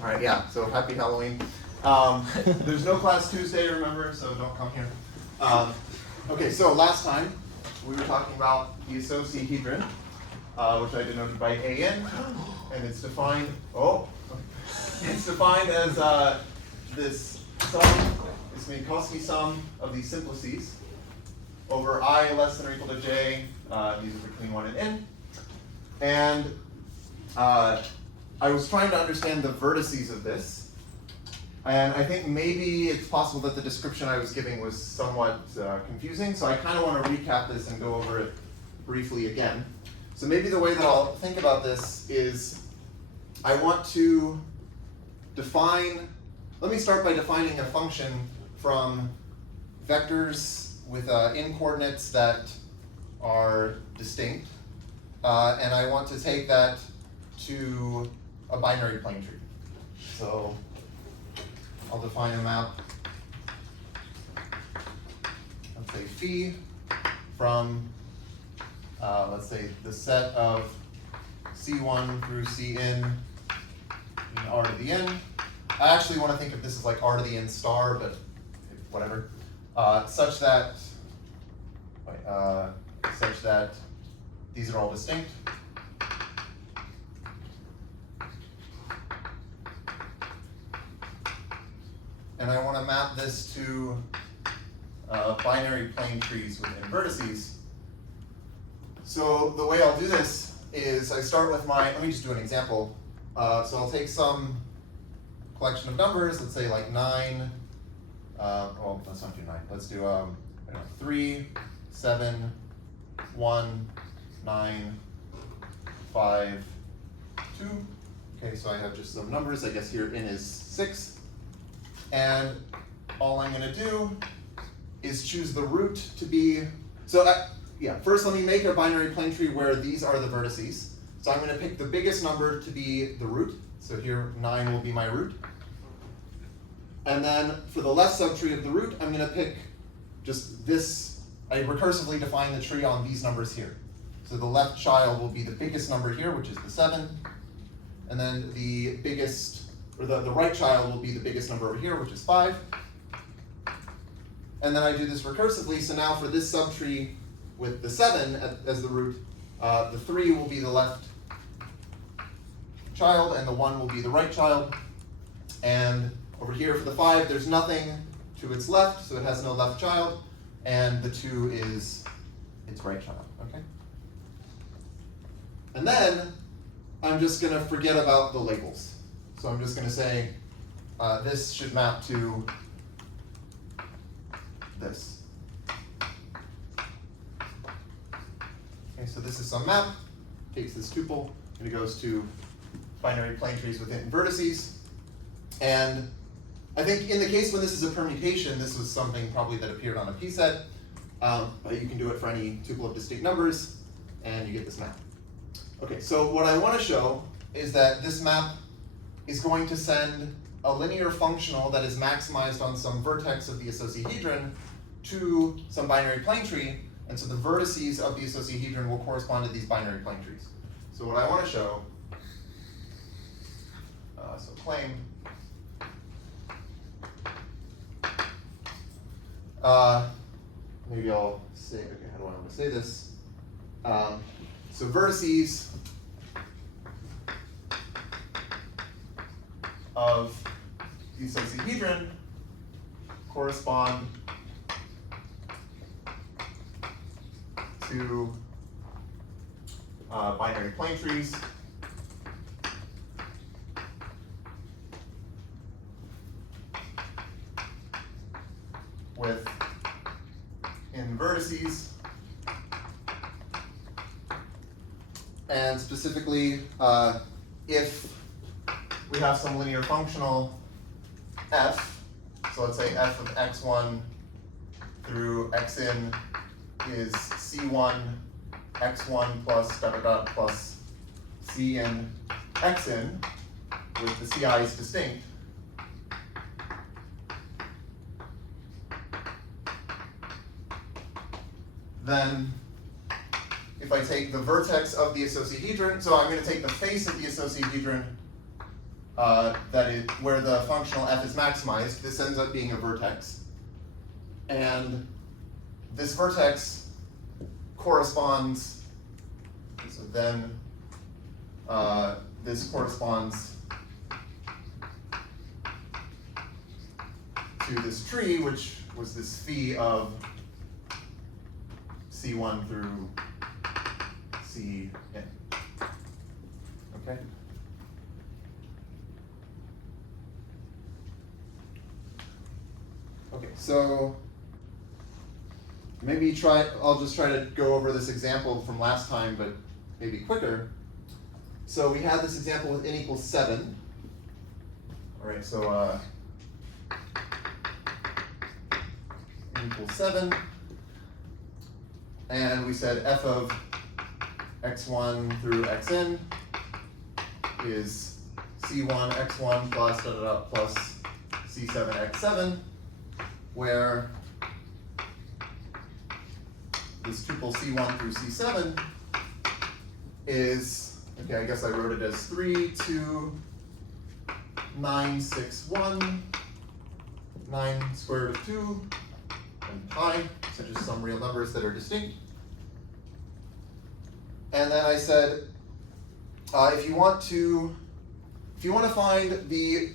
All right, yeah, so happy Halloween. There's no class Tuesday, remember, so don't come here. Okay, so last time we were talking about the Associahedra, which I denoted by AN, and it's defined, it's defined as this sum, this Minkowski sum of these simplices over I less than or equal to j, these are between 1 and n. And I was trying to understand the vertices of this, and I think maybe it's possible that the description I was giving was somewhat confusing, so I kind of want to recap this and go over it briefly again. So maybe the way that I'll think about this is I want to define, let me start by defining a function from vectors with in coordinates that are distinct, and I want to take that to a binary plane tree. So I'll define a map, let's say phi, from let's say the set of C1 through Cn in R to the n. I actually want to think of this as like R to the n star, but whatever. Such that these are all distinct. And I want to map this to binary plane trees within vertices. So the way I'll do this is I start with let me just do an example. So I'll take some collection of numbers, let's say like 9, let's not do 9, let's do 3, 7, 1, 9, 5, 2. Okay, so I have just some numbers. I guess here n is 6. And all I'm going to do is choose the root to be, first let me make a binary plane tree where these are the vertices. So I'm going to pick the biggest number to be the root. So here 9 will be my root. And then for the left subtree of the root, I'm going to pick just this, I recursively define the tree on these numbers here. So the left child will be the biggest number here, which is the 7. And then the biggest, or the right child will be the biggest number over here, which is 5. And then I do this recursively, so now for this subtree with the 7 as the root, the 3 will be the left child, and the 1 will be the right child. And over here for the 5, there's nothing to its left, so it has no left child, and the 2 is its right child, okay? And then I'm just going to forget about the labels. So I'm just going to say this should map to this. Okay, so this is some map, takes this tuple, and it goes to binary plane trees within vertices. And I think in the case when this is a permutation, this was something probably that appeared on a p-set, but you can do it for any tuple of distinct numbers, and you get this map. Okay, so what I want to show is that this map is going to send a linear functional that is maximized on some vertex of the Associahedron to some binary plane tree, and so the vertices of the Associahedron will correspond to these binary plane trees. So what I want to show, so claim, maybe I'll say, okay, how do I want to say this? So vertices of the Associahedron correspond to binary plane trees with in vertices, and specifically if we have some linear functional f, so let's say f of x1 through xn is c1 x1 plus dot dot dot plus cn xn, with the ci is distinct, then if I take the vertex of the Associahedron, so I'm going to take the face of the Associahedron where the functional f is maximized, this ends up being a vertex. And this vertex corresponds, so then this corresponds to this tree, which was this phi of C1 through Cn. Okay? Okay, so maybe I'll just try to go over this example from last time, but maybe quicker. So we had this example with n equals 7. All right, so n equals 7. And we said f of x1 through xn is c1 x1 plus da da da plus c7 x7, where this tuple c1 through c7 is, okay, I guess I wrote it as 3, 2, 9, 6, 1, 9 square root of 2, and pi, so just some real numbers that are distinct. And then I said, if you want to find the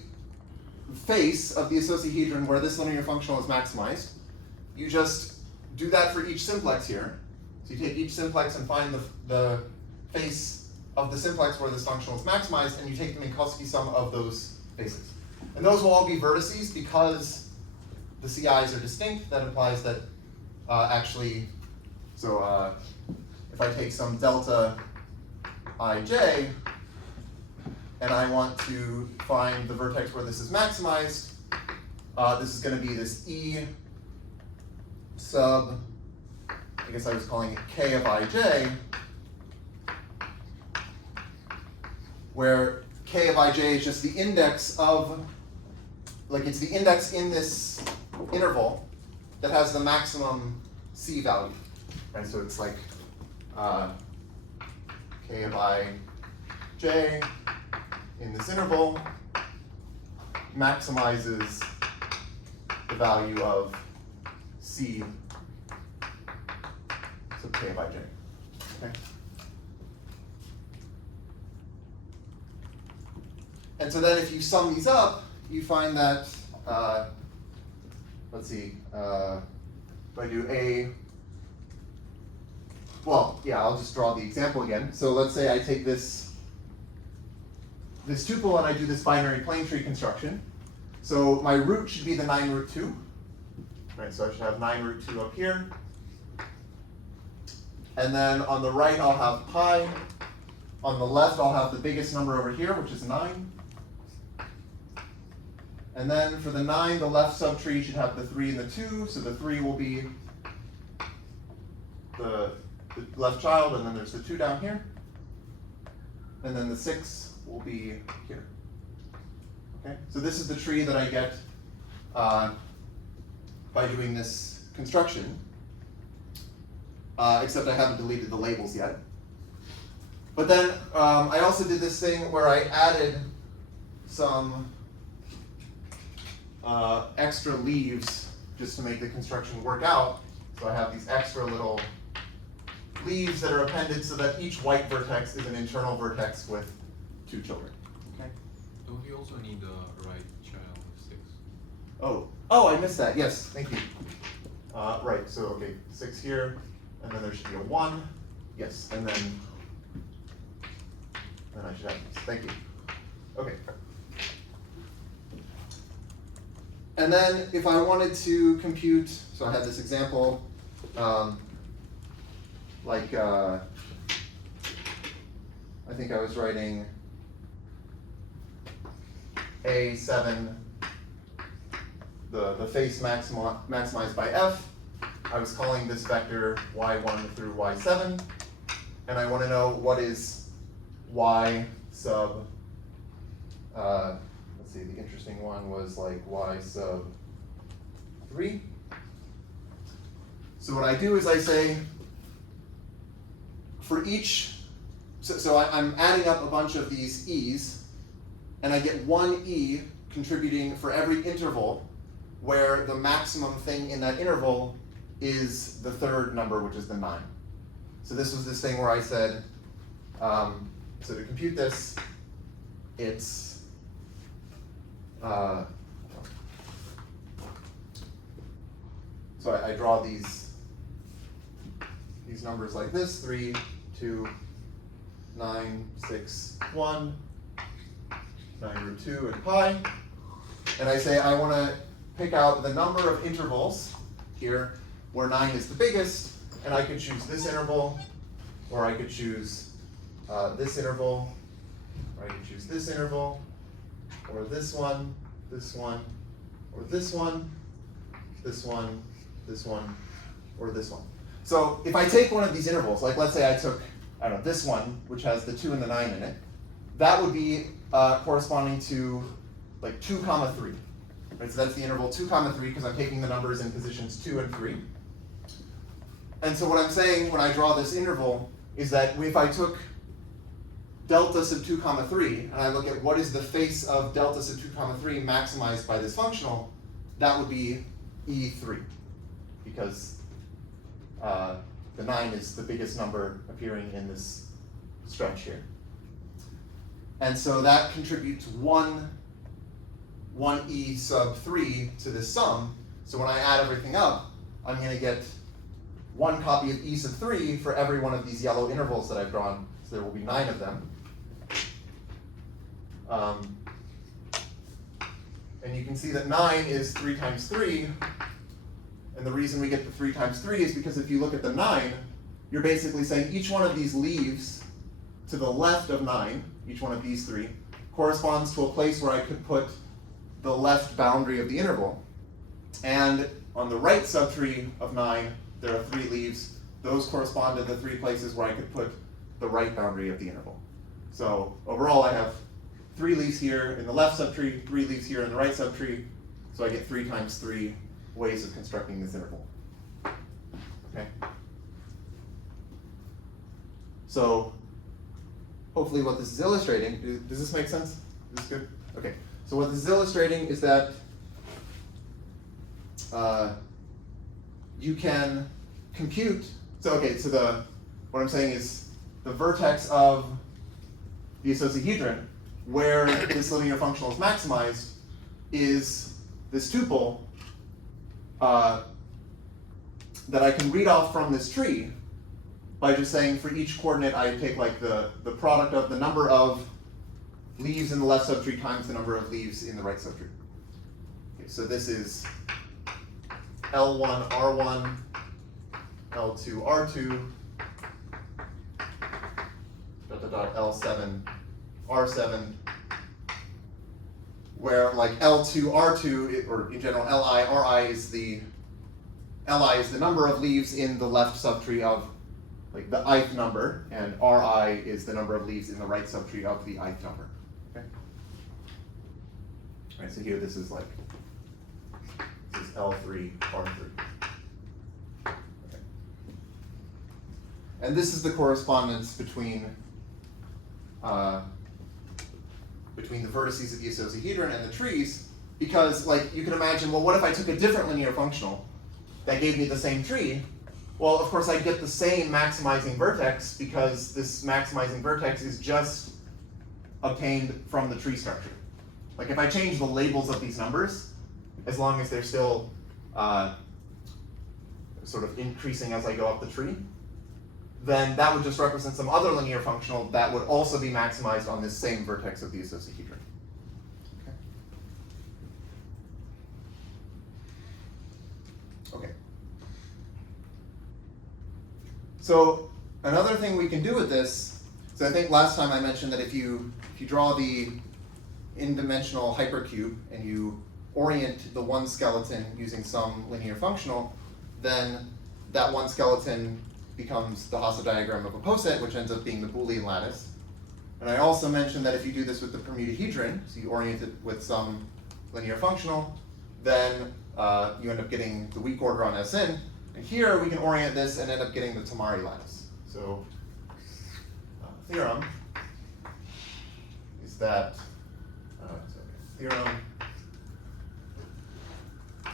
face of the associahedron where this linear functional is maximized, you just do that for each simplex here. So you take each simplex and find the face of the simplex where this functional is maximized, and you take the Minkowski sum of those faces. And those will all be vertices because the CIs are distinct. That implies that if I take some delta ij, and I want to find the vertex where this is maximized, this is going to be this E sub, I guess I was calling it K of ij, where K of ij is just the index of, like it's the index in this interval that has the maximum C value, right? So it's like K of ij in this interval maximizes the value of C sub K of ij. Okay. And so then if you sum these up, you find that, let's see, if I do A, well, yeah, I'll just draw the example again. So let's say I take this tuple and I do this binary plane tree construction. So my root should be the 9 root 2. Right, so I should have 9 root 2 up here. And then on the right I'll have pi. On the left I'll have the biggest number over here, which is 9. And then for the 9, the left subtree should have the 3 and the 2. So the 3 will be the left child, and then there's the 2 down here. And then the 6 will be here. Okay, so this is the tree that I get by doing this construction, except I haven't deleted the labels yet. But then I also did this thing where I added some extra leaves just to make the construction work out. So I have these extra little leaves that are appended so that each white vertex is an internal vertex with 2 children. Okay. Don't you also need the right child of 6? Oh, I missed that. Yes, thank you. Right, so okay, 6 here, and then there should be a 1. Yes, and then I should have this. Thank you. Okay. And then if I wanted to compute, so I had this example, I think I was writing A7, the face maximized by F. I was calling this vector y1 through y7, and I want to know what is y sub, let's see, the interesting one was like y sub 3. So what I do is I say, for each, so I'm adding up a bunch of these e's, and I get 1e contributing for every interval where the maximum thing in that interval is the third number, which is the 9. So this was this thing where I said, so to compute this, it's so I draw these numbers like this: 3, 2, 9, 6, 1, 9 root 2, and pi. And I say I want to pick out the number of intervals here where 9 is the biggest, and I could choose this interval, or I could choose this interval, or I could choose this interval, or this one, or this one, this one, this one, or this one. So if I take one of these intervals, like let's say I took, I don't know, this one, which has the 2 and the 9 in it, that would be corresponding to like 2 comma 3. Right, so that's the interval 2 comma 3 because I'm taking the numbers in positions 2 and 3. And so what I'm saying when I draw this interval is that if I took delta sub 2 comma 3 and I look at what is the face of delta sub 2 comma 3 maximized by this functional, that would be E3 because the 9 is the biggest number appearing in this stretch here. And so that contributes 1e sub 3 to this sum. So when I add everything up, I'm going to get 1 copy of e sub 3 for every one of these yellow intervals that I've drawn. So there will be 9 of them. And you can see that 9 is 3 times 3. And the reason we get the 3 times 3 is because if you look at the 9, you're basically saying each one of these leaves to the left of 9, each one of these 3, corresponds to a place where I could put the left boundary of the interval. And on the right subtree of 9, there are 3 leaves. Those correspond to the 3 places where I could put the right boundary of the interval. So overall, I have 3 leaves here in the left subtree, 3 leaves here in the right subtree. So I get 3 times 3 ways of constructing this interval. Okay. So hopefully what this is illustrating, does this make sense? Is this good? Okay. So what this is illustrating is that you can compute. So okay. So what I'm saying is the vertex of the associahedron where this linear functional is maximized is this tuple that I can read off from this tree by just saying for each coordinate I take like the product of the number of leaves in the left subtree times the number of leaves in the right subtree. Okay, so this is L1, R1, L2, R2, L7, R7, where like L2, R2, or in general Li, Ri is the number of leaves in the left subtree of like the ith number, and Ri is the number of leaves in the right subtree of the ith number. Okay. All right. So here this is like L3, R3. Okay. And this is the correspondence between the vertices of the associahedron and the trees, because like you can imagine, well, what if I took a different linear functional that gave me the same tree? Well, of course, I'd get the same maximizing vertex because this maximizing vertex is just obtained from the tree structure. Like if I change the labels of these numbers, as long as they're still sort of increasing as I go up the tree, then that would just represent some other linear functional that would also be maximized on this same vertex of the associahedron. Okay. So another thing we can do with this, so I think last time I mentioned that if you draw the n-dimensional hypercube and you orient the one skeleton using some linear functional, then that one skeleton becomes the Hasse diagram of a poset, which ends up being the Boolean lattice. And I also mentioned that if you do this with the permutahedron, so you orient it with some linear functional, then you end up getting the weak order on Sn. And here we can orient this and end up getting the Tamari lattice. So theorem is that theorem.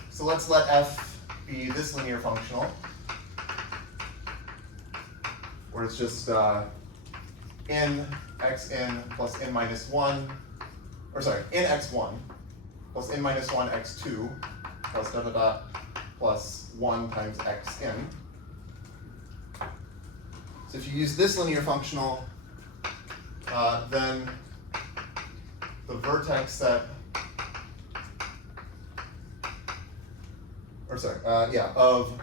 So let's let f be this linear functional, where it's just n xn plus n minus 1, or sorry, n x1 plus n minus 1 x2 plus dot dot dot plus 1 times xn. So if you use this linear functional, then the vertex set, or sorry, of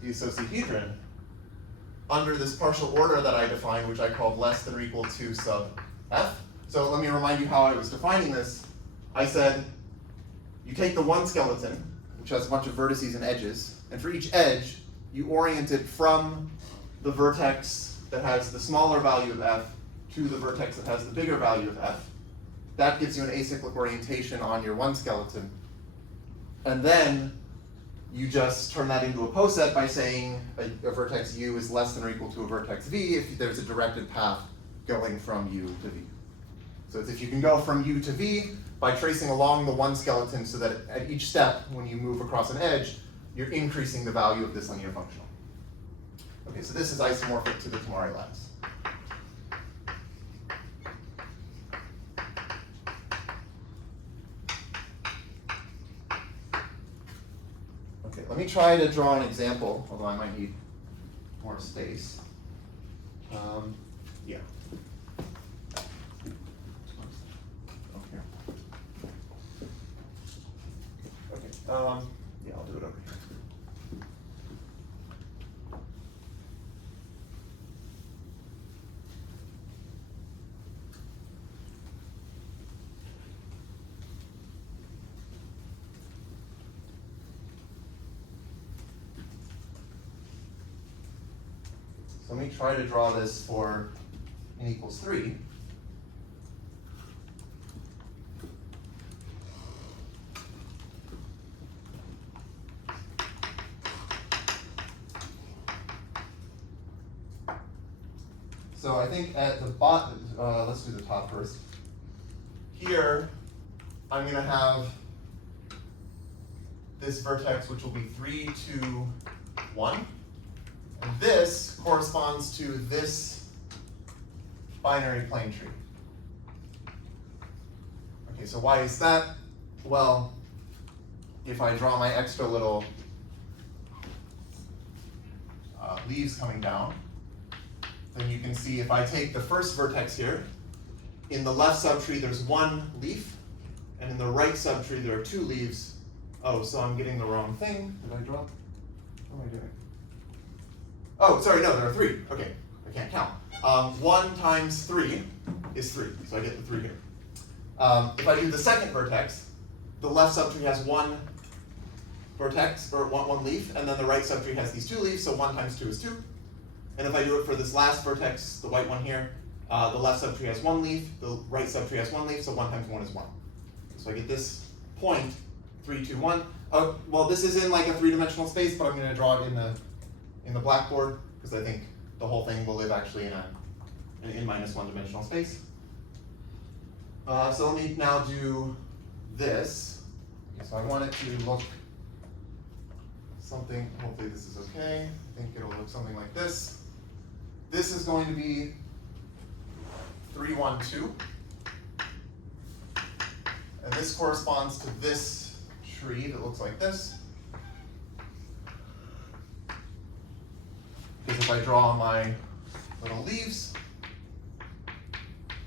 the associahedron under this partial order that I defined, which I called less than or equal to sub f. So let me remind you how I was defining this. I said you take the one skeleton, which has a bunch of vertices and edges, and for each edge, you orient it from the vertex that has the smaller value of f to the vertex that has the bigger value of f. That gives you an acyclic orientation on your one skeleton. And then you just turn that into a poset by saying a vertex u is less than or equal to a vertex v if there's a directed path going from u to v. So it's if you can go from u to v by tracing along the one skeleton so that at each step, when you move across an edge, you're increasing the value of this linear functional. Okay, so this is isomorphic to the Tamari lattice. Okay, let me try to draw an example, although I might need more space. Yeah. Okay. Okay. Yeah, I'll do it over here. So let me try to draw this for n equals 3. So I think at the bottom, let's do the top first. Here, I'm going to have this vertex, which will be 3, 2, 1. And this corresponds to this binary plane tree. Okay, so why is that? Well, if I draw my extra little leaves coming down, then you can see if I take the first vertex here, in the left subtree there's one leaf, and in the right subtree there are 2 leaves. Oh, so I'm getting the wrong thing. Did I draw? What am I doing? Oh, sorry, no, there are 3. Okay, I can't count. 1 times 3 is 3, so I get the 3 here. If I do the second vertex, the left subtree has 1 vertex, or one leaf, and then the right subtree has these 2 leaves, so 1 times 2 is 2. And if I do it for this last vertex, the white one here, the left subtree has 1 leaf, the right subtree has 1 leaf, so 1 times 1 is 1. So I get this point, 3, 2, 1. Well, this is in like a 3-dimensional space, but I'm going to draw it in the blackboard, because I think the whole thing will live actually in an n-1 dimensional space. So let me now do this. Okay, so I want it to look something, hopefully this is okay. I think it'll look something like this. This is going to be 3, 1, 2. And this corresponds to this tree that looks like this. Because if I draw my little leaves,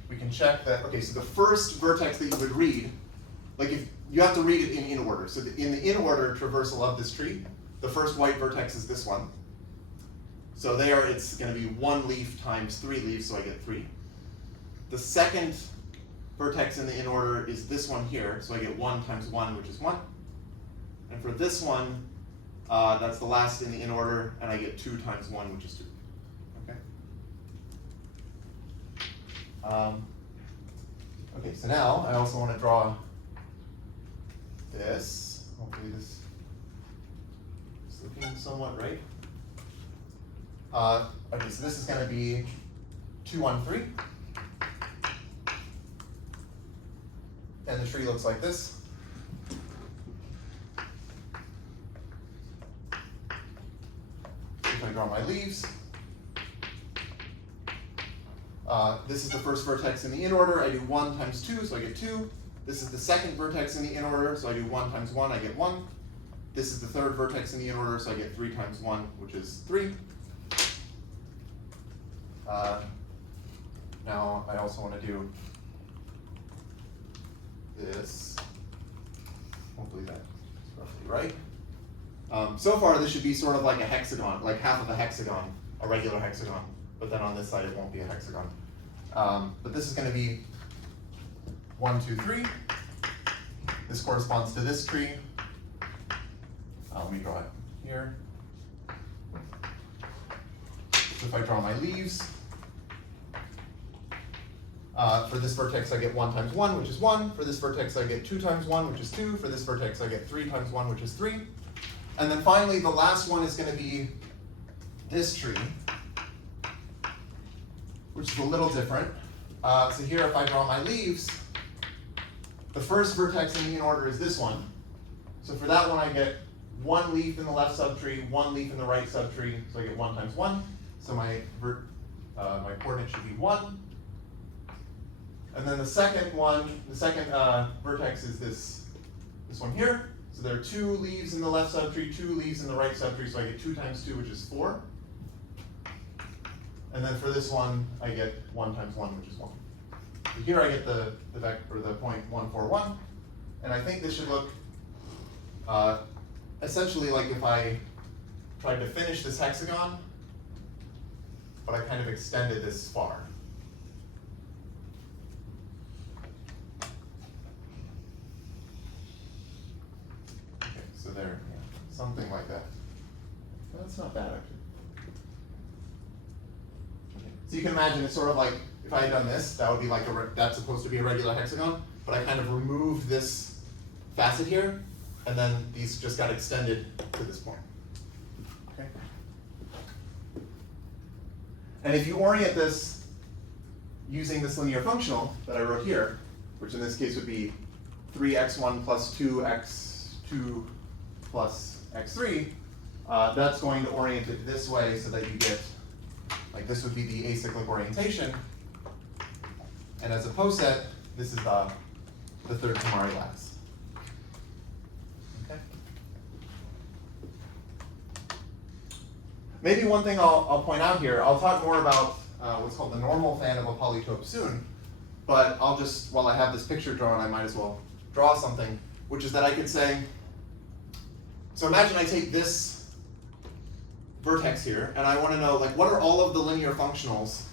we can check that, okay, so the first vertex that you would read, like if you have to read it in order. So in the in-order traversal of this tree, the first white vertex is this one. So there it's going to be 1 leaf times 3 leaves, so I get 3. The second vertex in the in-order is this one here, so I get 1 times 1, which is 1. And for this one, that's the last in the in-order, and I get 2 times 1, which is 2. Okay. Okay, so now I also want to draw this. Hopefully this is looking somewhat right. Okay, so this is going to be 2, 1, 3. And the tree looks like this. If I draw my leaves, this is the first vertex in the in order. I do 1 times 2, so I get 2. This is the second vertex in the in order, so I do 1 times 1, I get 1. This is the third vertex in the in order, so I get 3 times 1, which is 3. Now I also want to do this. Hopefully that's roughly right. So far this should be sort of like a hexagon, like half of a hexagon, a regular hexagon. But then on this side it won't be a hexagon. But this is going to be 1, 2, 3. This corresponds to this tree. Let me draw it here. So if I draw my leaves, for this vertex I get 1 times 1, which is 1. For this vertex I get 2 times 1, which is 2. For this vertex I get 3 times 1, which is 3. And then finally the last one is going to be this tree, which is a little different. So here if I draw my leaves, the first vertex in the in order is this one. So for that one I get 1 leaf in the left subtree, 1 leaf in the right subtree, so I get 1 times 1. So my coordinate should be 1. And then the second vertex is this one here. So there are 2 leaves in the left subtree, 2 leaves in the right subtree, so I get 2 times 2, which is 4. And then for this one, I get 1 times 1, which is 1. So here I get the vector, the point 1, 4, 1. And I think this should look essentially like if I tried to finish this hexagon, but I kind of extended this far. Okay, so there, yeah, something like that. That's not bad, actually. So you can imagine it's sort of like if I had done this, that would be like that's supposed to be a regular hexagon, but I kind of removed this facet here, and then these just got extended to this point. Okay. And if you orient this using this linear functional that I wrote here, which in this case would be 3x1 plus 2x2 plus x3, that's going to orient it this way so that you get, like this would be the acyclic orientation. And as a poset, this is the third Kamari lattice. Okay. Maybe one thing I'll point out here, I'll talk more about what's called the normal fan of a polytope soon, but I'll just, while I have this picture drawn, I might as well draw something, which is that I could say, so imagine I take this vertex here, and I want to know, like, what are all of the linear functionals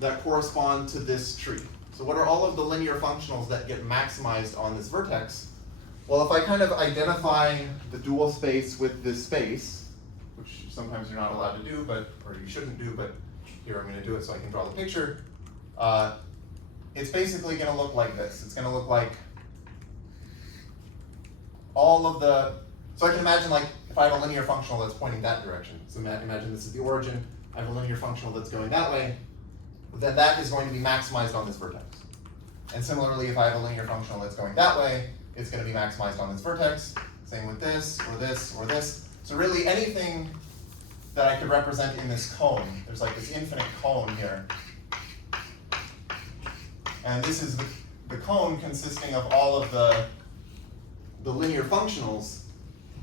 that correspond to this tree? So what are all of the linear functionals that get maximized on this vertex? Well, if I kind of identify the dual space with this space, which sometimes you're not allowed to do, or you shouldn't do, but here I'm going to do it so I can draw the picture. It's basically going to look like this. It's going to look like all of the, so I can imagine like if I have a linear functional that's pointing that direction. So imagine this is the origin. I have a linear functional that's going that way. Then that is going to be maximized on this vertex. And similarly, if I have a linear functional that's going that way, it's going to be maximized on this vertex. Same with this, or this, or this. So really anything that I could represent in this cone, there's like this infinite cone here. And this is the cone consisting of all of the linear functionals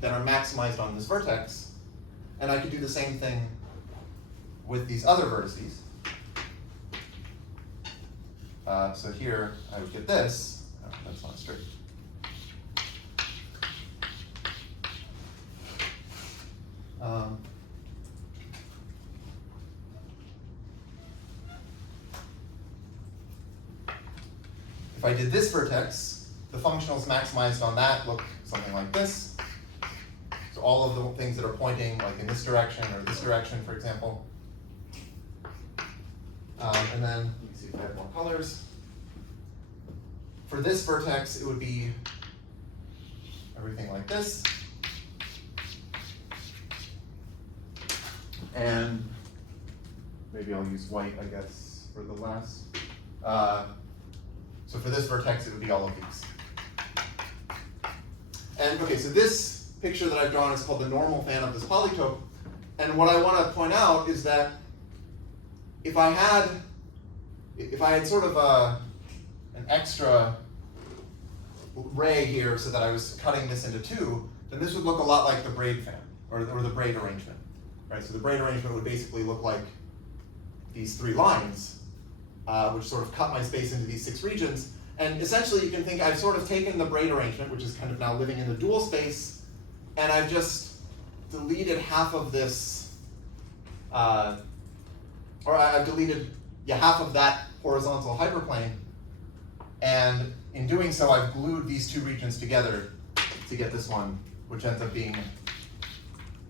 that are maximized on this vertex. And I could do the same thing with these other vertices. So here I would get this. Oh, that's not straight. If I did this vertex, the functionals maximized on that look something like this. So all of the things that are pointing like in this direction or this direction, for example. And then, let me see if I have more colors. For this vertex, it would be everything like this. And maybe I'll use white, I guess, for the last. So for this vertex, it would be all of these. And okay, so this picture that I've drawn is called the normal fan of this polytope. And what I want to point out is that if I had sort of an extra ray here so that I was cutting this into two, then this would look a lot like the braid fan, or the braid arrangement. Right? So the braid arrangement would basically look like these three lines, which sort of cut my space into these 6 regions. And essentially you can think I've sort of taken the braid arrangement, which is kind of now living in the dual space, and I've just deleted half of this, or I've deleted half of that horizontal hyperplane, and in doing so I've glued these 2 regions together to get this one, which ends up being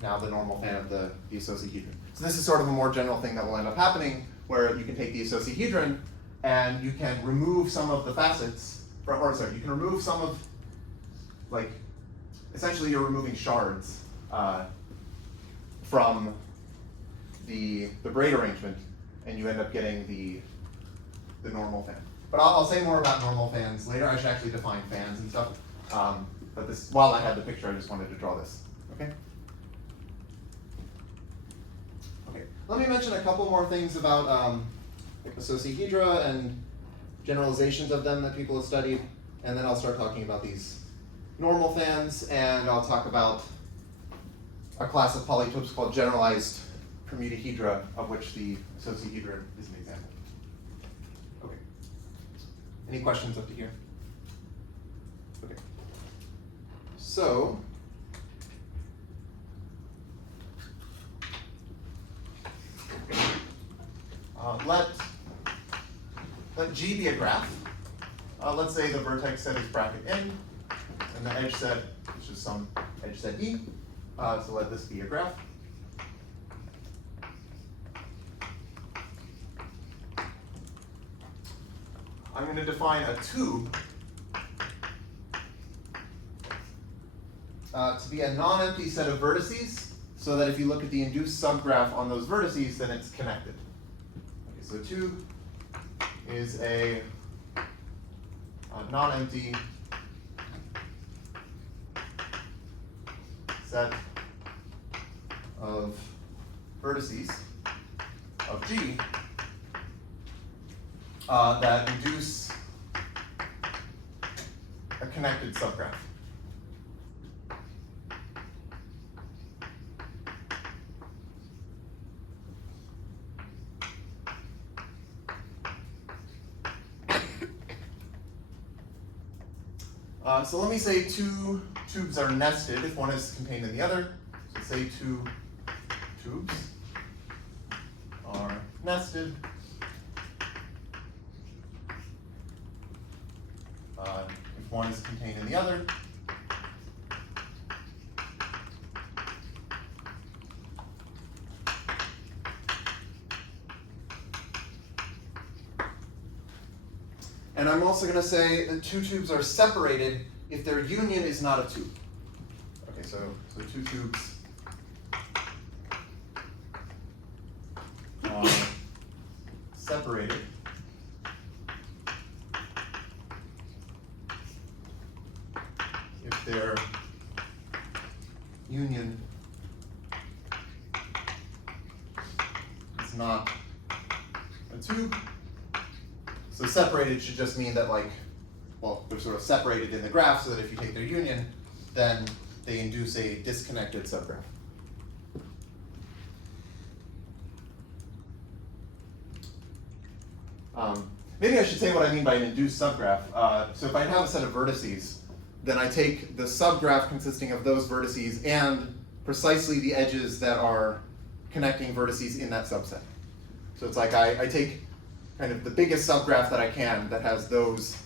now the normal fan of the associahedron. So this is sort of a more general thing that will end up happening, where you can take the associahedron and you can remove some of the facets, you can remove some of, like, essentially you're removing shards from the braid arrangement, and you end up getting the normal fan. But I'll say more about normal fans later. I should actually define fans and stuff. But this, while I had the picture, I just wanted to draw this. Okay. Okay. Let me mention a couple more things about Associahedra and generalizations of them that people have studied, and then I'll start talking about these normal fans, and I'll talk about a class of polytopes called generalized permutahedra, of which the Associahedra is an example. Okay. Any questions up to here? Okay. So, let G be a graph. Let's say the vertex set is bracket n, and the edge set is just some edge set E. So let this be a graph. I'm going to define a tube to be a non-empty set of vertices, so that if you look at the induced subgraph on those vertices, then it's connected. Okay, so a tube is a non-empty set of vertices of G that induce a connected subgraph. So let me say 2 tubes are nested if one is contained in the other. So say 2 tubes are nested if one is contained in the other. And I'm also going to say that 2 tubes are separated if their union is not a tube. Okay, so 2 tubes are separated if their union is not a tube. So separated should just mean that, like, well, they're sort of separated in the graph, so that if you take their union, then they induce a disconnected subgraph. Maybe I should say what I mean by an induced subgraph. So if I have a set of vertices, then I take the subgraph consisting of those vertices and precisely the edges that are connecting vertices in that subset. So it's like I take kind of the biggest subgraph that I can that has those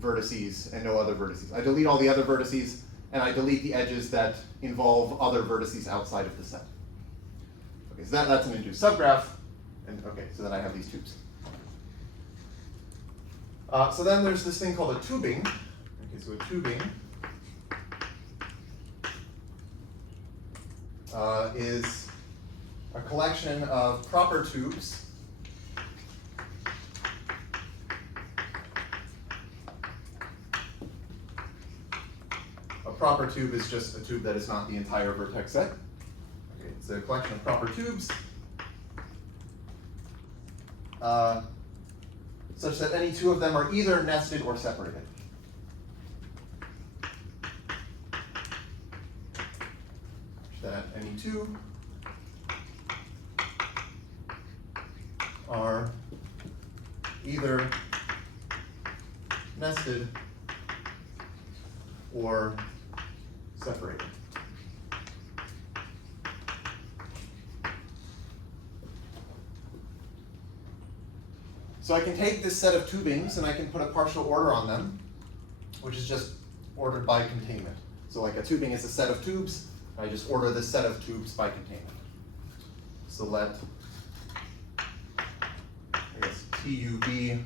vertices and no other vertices. I delete all the other vertices, and I delete the edges that involve other vertices outside of the set. Okay, so that's an induced subgraph, and okay, so then I have these tubes. So then there's this thing called a tubing. Okay, so a tubing is a collection of proper tubes proper tube is just a tube that is not the entire vertex set. Okay, it's a collection of proper tubes such that any two of them are either nested or separated. That any two are either nested or separated. So I can take this set of tubings and I can put a partial order on them, which is just ordered by containment. So like a tubing is a set of tubes, I just order this set of tubes by containment. So let, I guess, TUB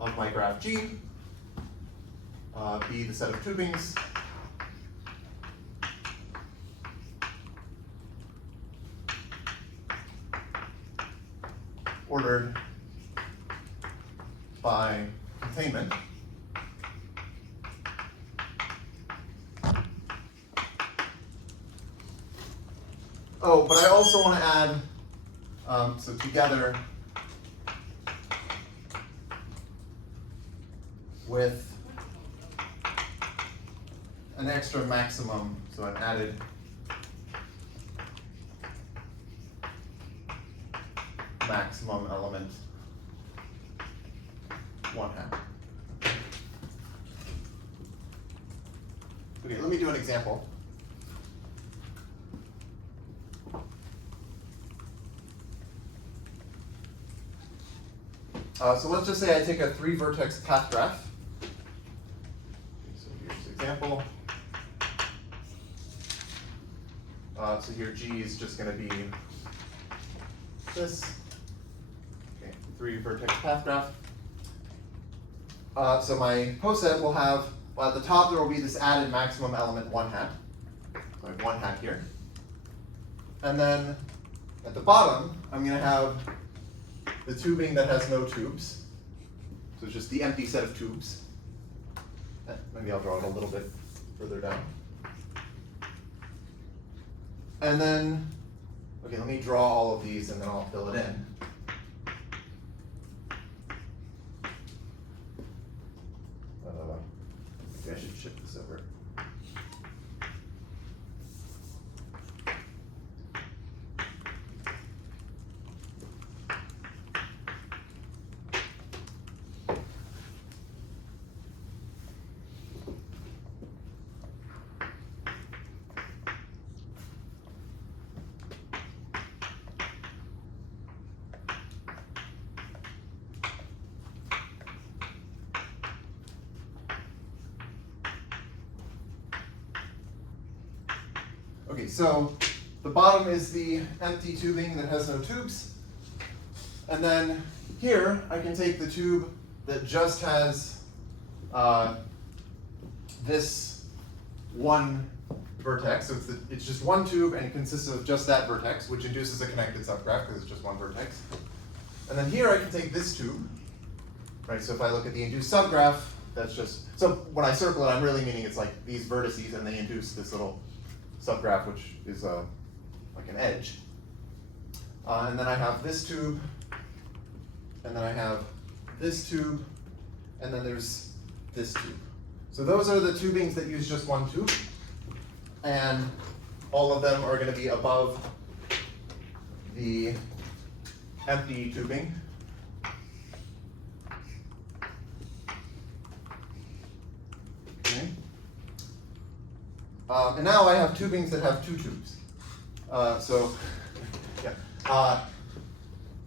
of my graph G be the set of tubings ordered by containment. Oh, but I also want to add, so together with an extra maximum, so an added maximum element 1/2. Okay, let me do an example. So let's just say I take a 3-vertex path graph. So here's the example. So here G is just going to be this. Okay, 3-vertex path graph. So my poset will have, well, at the top there will be this added maximum element 1/2. So I have 1/2 here. And then at the bottom, I'm going to have the tubing that has no tubes. So it's just the empty set of tubes. Maybe I'll draw it a little bit further down. And then, okay, let me draw all of these and then I'll fill it in. Maybe I should shift this over. Okay, so the bottom is the empty tubing that has no tubes. And then here, I can take the tube that just has this one vertex. So it's just one tube and it consists of just that vertex, which induces a connected subgraph because it's just one vertex. And then here I can take this tube, right? So if I look at the induced subgraph, that's just, so when I circle it, I'm really meaning it's like these vertices and they induce this little subgraph, which is like an edge. And then I have this tube, and then I have this tube, and then there's this tube. So those are the tubings that use just one tube, and all of them are going to be above the empty tubing. Okay. And now I have tubings that have two tubes. So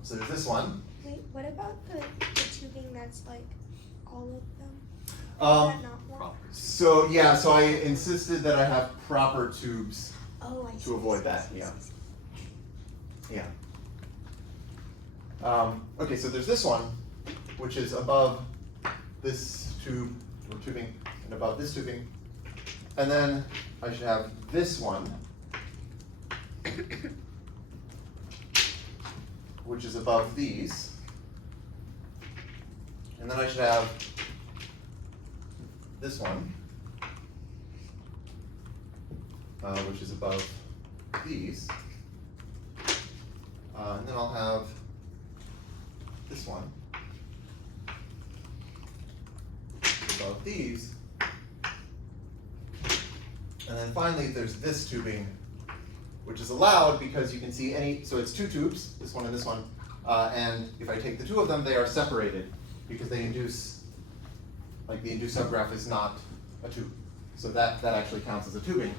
there's this one. Wait, what about the tubing that's like all of them? Is that not one? So yeah, so I insisted that I have proper tubes Oh, I see. to avoid that. Yeah. Yeah. Okay, so there's this one, which is above this tube or tubing and above this tubing. And then I should have this one, which is above these. And then I should have this one, which is above these. And then I'll have this one above these. And then finally there's this tubing, which is allowed because you can see so it's two tubes, this one and this one, and if I take the two of them, they are separated because they induce, like the induced subgraph is not a tube. So that actually counts as a tubing.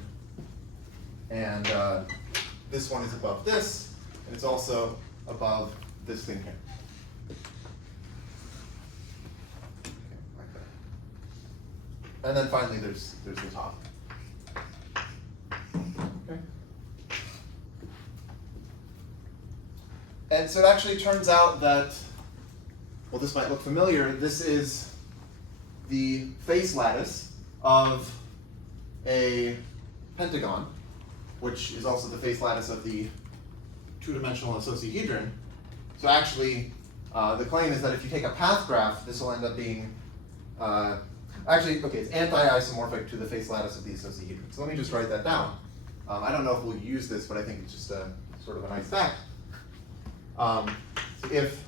And this one is above this, and it's also above this thing here. Okay, like that. And then finally there's the top. Okay. And so it actually turns out that, well, this might look familiar, this is the face lattice of a pentagon, which is also the face lattice of the two-dimensional associahedron. So actually, the claim is that if you take a path graph, this will end up being, it's anti-isomorphic to the face lattice of the associahedron. So let me just write that down. I don't know if we'll use this, but I think it's just a sort of a nice fact. So if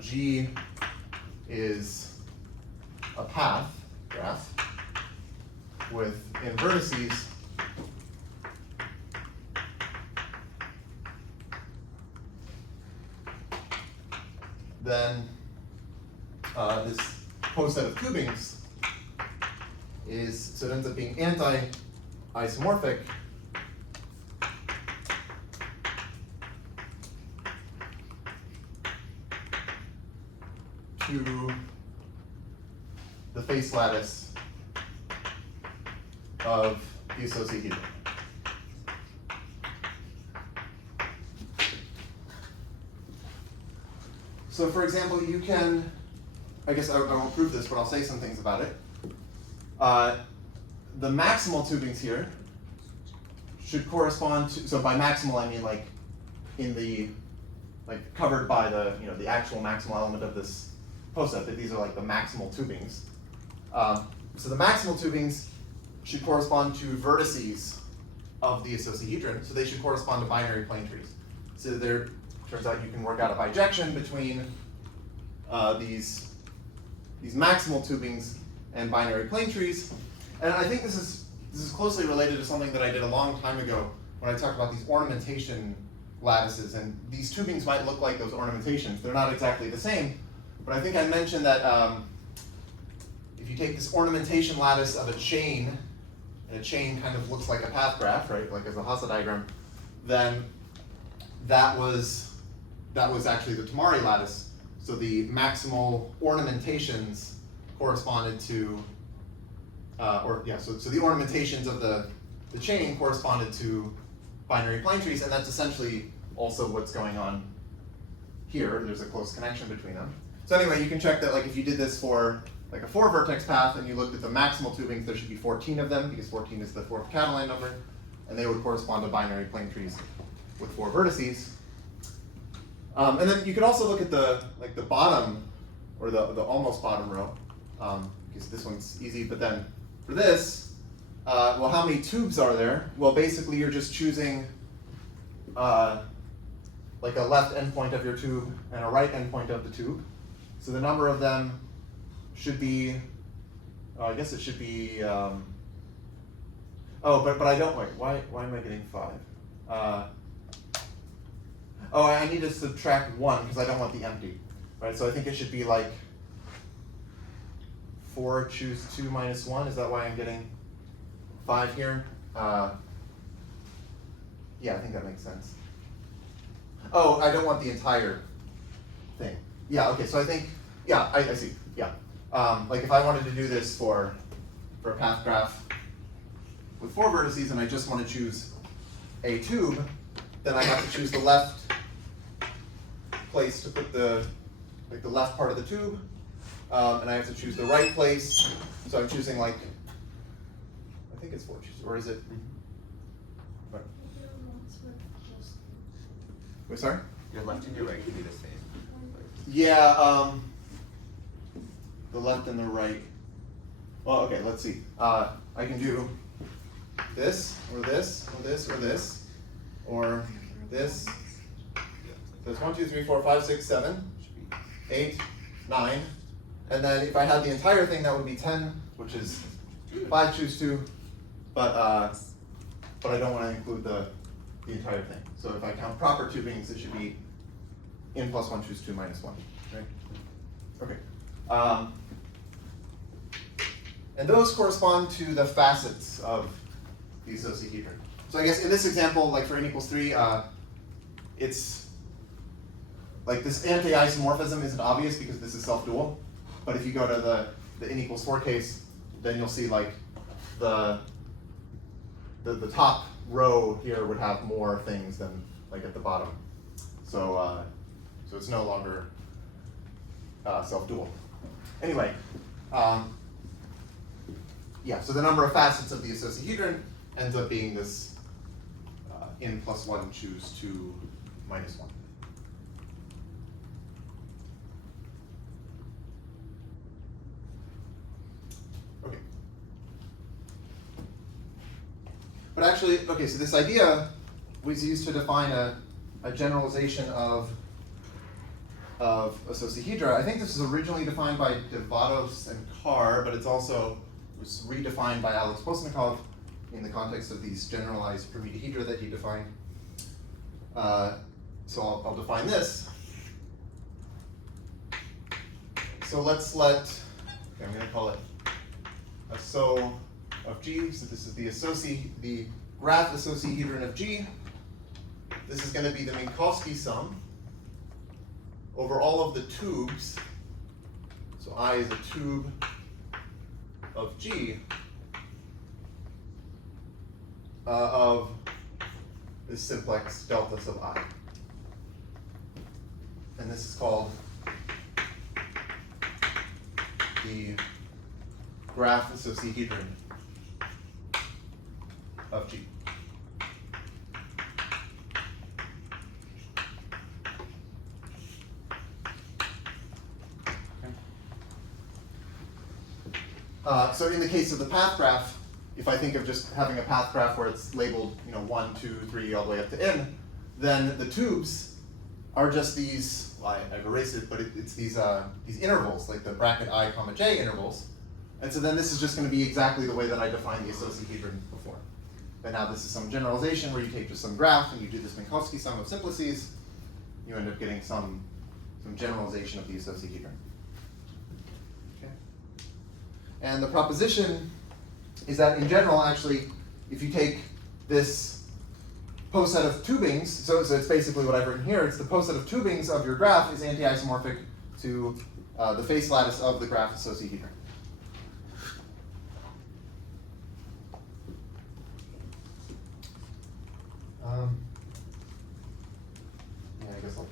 G is a path graph with in vertices then this poset of tubings so it ends up being anti-isomorphic to the face lattice of the associahedron. So for example, you can, I guess I won't prove this, but I'll say some things about it. The maximal tubings here should correspond to, so by maximal I mean like in the, like covered by the, the actual maximal element of this poset, that these are like the maximal tubings. So the maximal tubings should correspond to vertices of the associahedron, so they should correspond to binary plane trees. So there turns out you can work out a bijection between these maximal tubings and binary plane trees. And I think this is closely related to something that I did a long time ago when I talked about these ornamentation lattices, and these tubings might look like those ornamentations. They're not exactly the same, but I think I mentioned that if you take this ornamentation lattice of a chain, and a chain kind of looks like a path graph, right, like as a Hasse diagram, then that was actually the Tamari lattice. So the maximal ornamentations corresponded to, so the ornamentations of the chain corresponded to binary plane trees, and that's essentially also what's going on here. There's a close connection between them. So anyway, you can check that, like if you did this for like a 4-vertex path and you looked at the maximal tubings, there should be 14 of them because 14 is the 4th Catalan number, and they would correspond to binary plane trees with 4 vertices. And then you could also look at the bottom, or the almost bottom row, because this one's easy. But then for this, well, how many tubes are there? Well, basically you're just choosing like a left endpoint of your tube and a right endpoint of the tube. So the number of them should be, I guess it should be, but I don't, wait, why am I getting 5? I need to subtract 1 because I don't want the empty, right? So I think it should be like 4, choose 2 minus 1. Is that why I'm getting 5 here? Yeah, I think that makes sense. Oh, I don't want the entire thing. Yeah, okay, so I think, yeah, I see, yeah. Like if I wanted to do this for a path graph with 4 vertices and I just want to choose a tube, then I have to choose the left place to put the left part of the tube, and I have to choose the right place. So I'm choosing like, I think it's 4 chooses, or is it? What? Wait, sorry? Your left and your right can be the same. Yeah, the left and the right. Well, okay, let's see. I can do this, or this, or this, or this, or this. So it's 1, 2, 3, 4, 5, 6, 7, 8, 9. And then if I had the entire thing, that would be 10, which is 5 choose 2. But I don't want to include the entire thing. So if I count proper tubings, it should be n plus 1 choose 2 minus 1. Right? Okay. And those correspond to the facets of the associahedron. So I guess in this example, like for n equals 3, it's like this anti-isomorphism isn't obvious because this is self-dual. But if you go to the n equals 4 case, then you'll see like the top row here would have more things than like at the bottom. So so it's no longer self-dual. Anyway, yeah, so the number of facets of the associahedron ends up being this n plus 1 choose 2 minus 1. Okay. But actually, okay, so this idea was used to define a generalization of associahedra. I think this was originally defined by Devatos and Carr, but it's also was redefined by Alex Postnikov in the context of these generalized permutahedra that he defined. So I'll define this. So let's okay, I'm going to call it a SO of G. So this is the graph associahedron of G. This is going to be the Minkowski sum over all of the tubes. So I is a tube of G of this simplex delta sub I. And this is called the graph associahedron of G. So in the case of the path graph, if I think of just having a path graph where it's labeled, 1, 2, 3, all the way up to n, then the tubes are just these. Well, I've erased it, but it's these intervals, like the bracket I comma j intervals. And so then this is just going to be exactly the way that I defined the associahedron before. But now this is some generalization where you take just some graph and you do this Minkowski sum of simplices. You end up getting some generalization of the associahedron. Okay. And the proposition is that in general, actually, if you take this poset of tubings, so it's basically what I've written here, it's the poset of tubings of your graph is anti-isomorphic to the face lattice of the graph associahedron. Yeah, I guess I'll.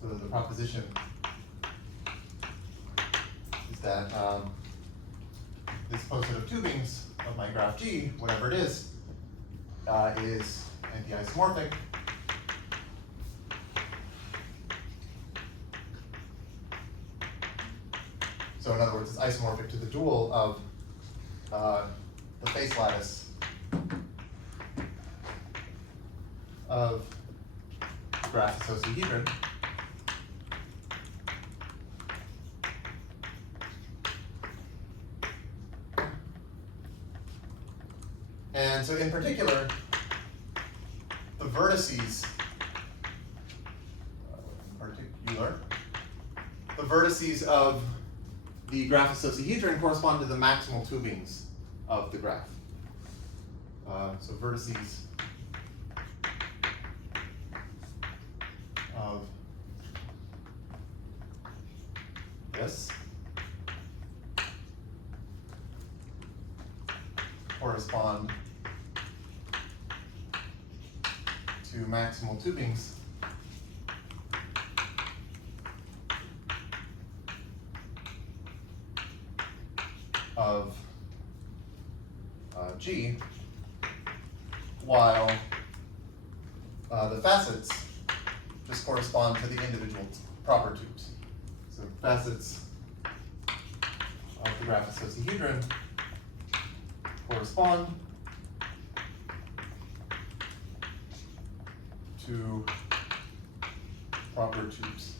So the proposition is that this poset of tubings of my graph G, whatever it is anti-isomorphic. So in other words, it's isomorphic to the dual of the face lattice of the graph associahedron. And so in particular, the vertices, the vertices of the graph associahedron correspond to the maximal tubings of the graph. So vertices of this correspond to maximal tubings of G, while the facets just correspond to the individual proper tubes. So facets of the graph associahedron correspond to proper tubes.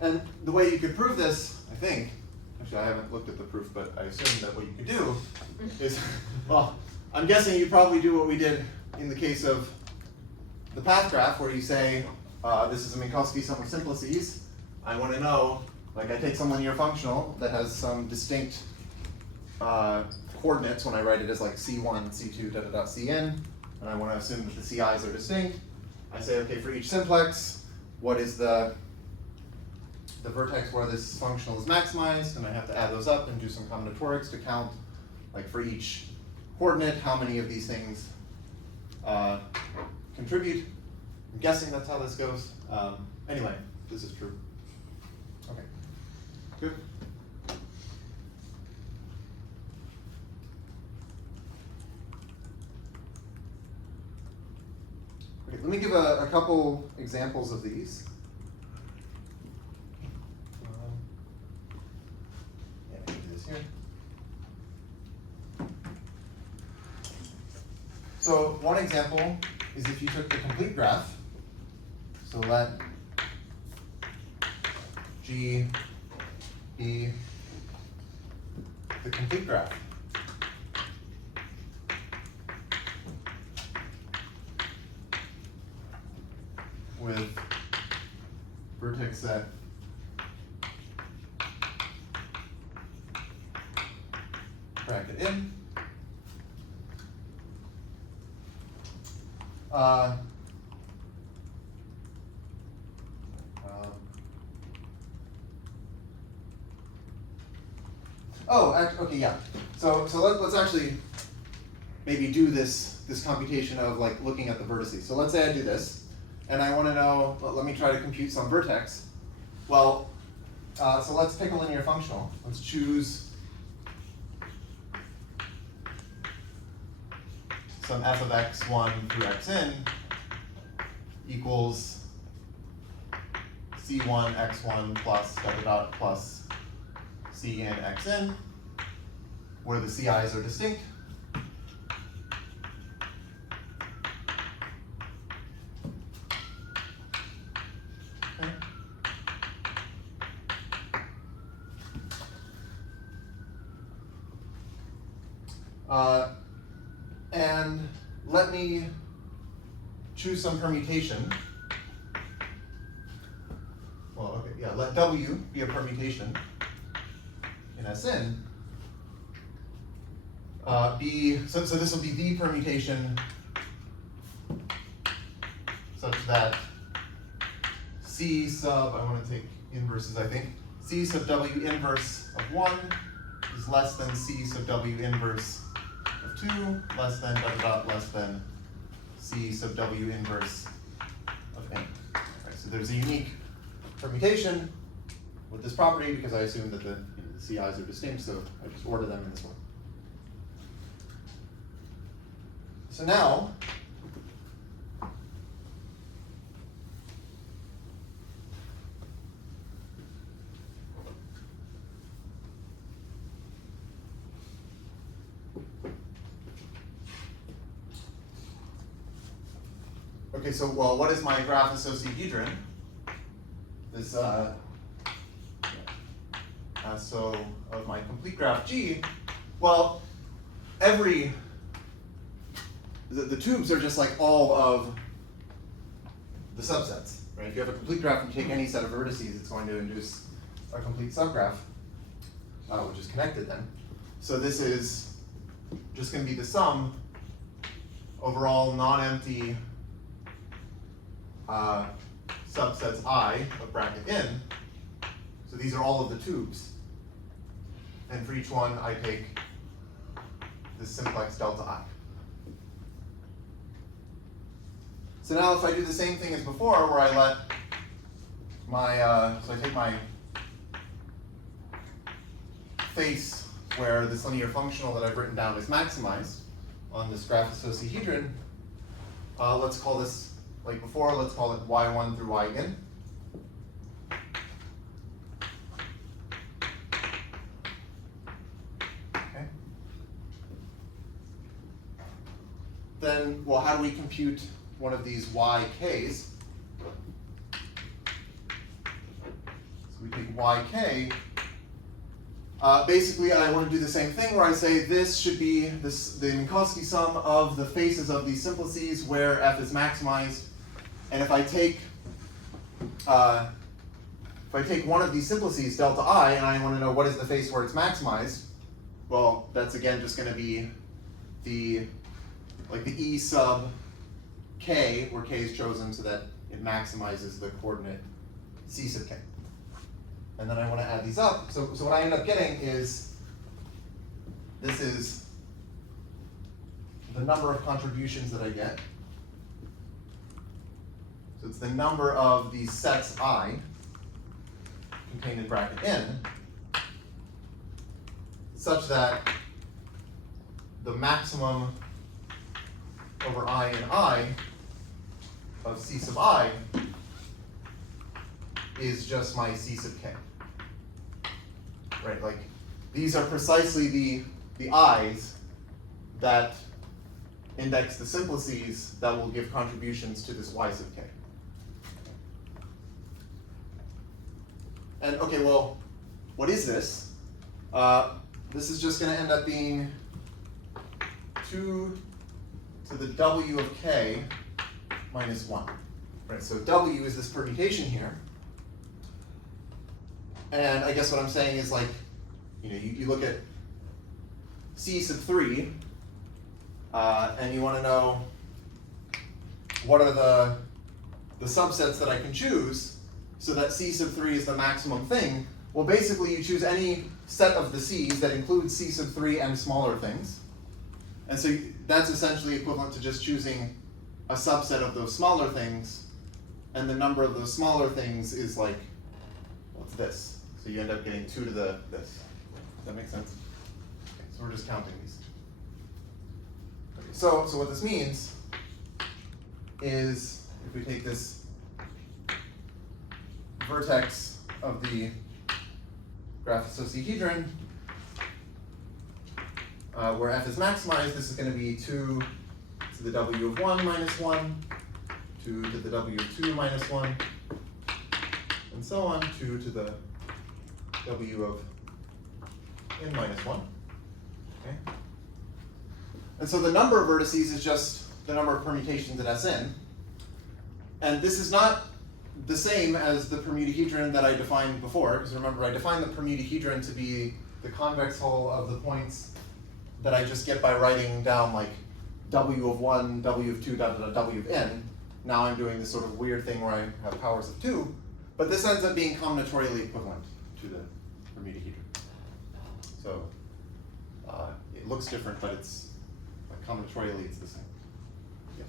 And the way you could prove this, I think, actually I haven't looked at the proof, but I assume that what you could do is, well, I'm guessing you probably do what we did in the case of the path graph, where you say, this is a Minkowski sum of simplices. I want to know, like I take some linear functional that has some distinct coordinates when I write it as like C1, C2, Cn, and I want to assume that the Ci's are distinct. I say, okay, for each simplex, what is the vertex where this functional is maximized, and I have to add those up and do some combinatorics to count, like for each coordinate, how many of these things contribute. I'm guessing that's how this goes. Anyway, this is true. Okay, good. Okay, let me give a couple examples of these. Yeah, I can do this here. So one example is if you took the complete graph, so let G be the complete graph. With vertex set bracket in. Okay, yeah. So let's actually maybe do this computation of like looking at the vertices. So let's say I do this, and I want to know. Let me try to compute some vertex. Well, so let's pick a linear functional. Let's choose some f of x1 through xn equals c1 x1 plus dot dot plus cn xn, where the ci's are distinct. And let me choose some permutation. Well, okay, yeah, let W be a permutation in Sn. So this will be the permutation such that C sub, I want to take inverses, I think. C sub W inverse of 1 is less than C sub W inverse of 2, less than dot dot less than C sub W inverse of n. Right, so there's a unique permutation with this property because I assume that the CI's are distinct, so I just order them in this way. So now, okay, so well, what is my graph associahedron? This so of my complete graph G, well, the tubes are just like all of the subsets, right? If you have a complete graph and you take any set of vertices, it's going to induce a complete subgraph, which is connected then. So this is just going to be the sum over all non-empty subsets I of bracket n. So these are all of the tubes. And for each one, I take this simplex delta I. So now if I do the same thing as before, where I let so I take my face where this linear functional that I've written down is maximized on this graph associahedron. Let's call this, like before, let's call it y1 through yn. Okay. Then, well, how do we compute one of these yks? So we take yk. Basically, I want to do the same thing where I say this should be the Minkowski sum of the faces of these simplices where f is maximized. And if I take one of these simplices, delta I, and I want to know what is the face where it's maximized, well, that's again just going to be the E sub k, where k is chosen so that it maximizes the coordinate C sub k. And then I want to add these up. So what I end up getting is, this is the number of contributions that I get. So it's the number of these sets I contained in bracket n, such that the maximum over I and I of C sub I is just my C sub k. Right, like these are precisely the i's that index the simplices that will give contributions to this y sub k. And okay, well, what is this? This is just going to end up being 2 to the w of k minus 1. Right, so w is this permutation here. And I guess what I'm saying is, like, you look at C sub 3, and you want to know what are the subsets that I can choose so that C sub 3 is the maximum thing. Well, basically, you choose any set of the C's that includes C sub 3 and smaller things. And so that's essentially equivalent to just choosing a subset of those smaller things, and the number of those smaller things is like, what's this? So you end up getting 2 to the this. Does that make sense? Okay, so we're just counting these. Okay, so what this means is, if we take this vertex of the graph associahedron, where f is maximized, this is going to be 2 to the w of 1 minus 1, 2 to the w of 2 minus 1, and so on, 2 to the w of n minus 1. Okay. And so the number of vertices is just the number of permutations at Sn. And this is not the same as the permutahedron that I defined before, because remember, I defined the permutahedron to be the convex hull of the points that I just get by writing down like w of 1, w of 2, w of n. Now I'm doing this sort of weird thing where I have powers of 2, but this ends up being combinatorially equivalent to the permutahedron. So it looks different, but it's like combinatorially it's the same. Yes.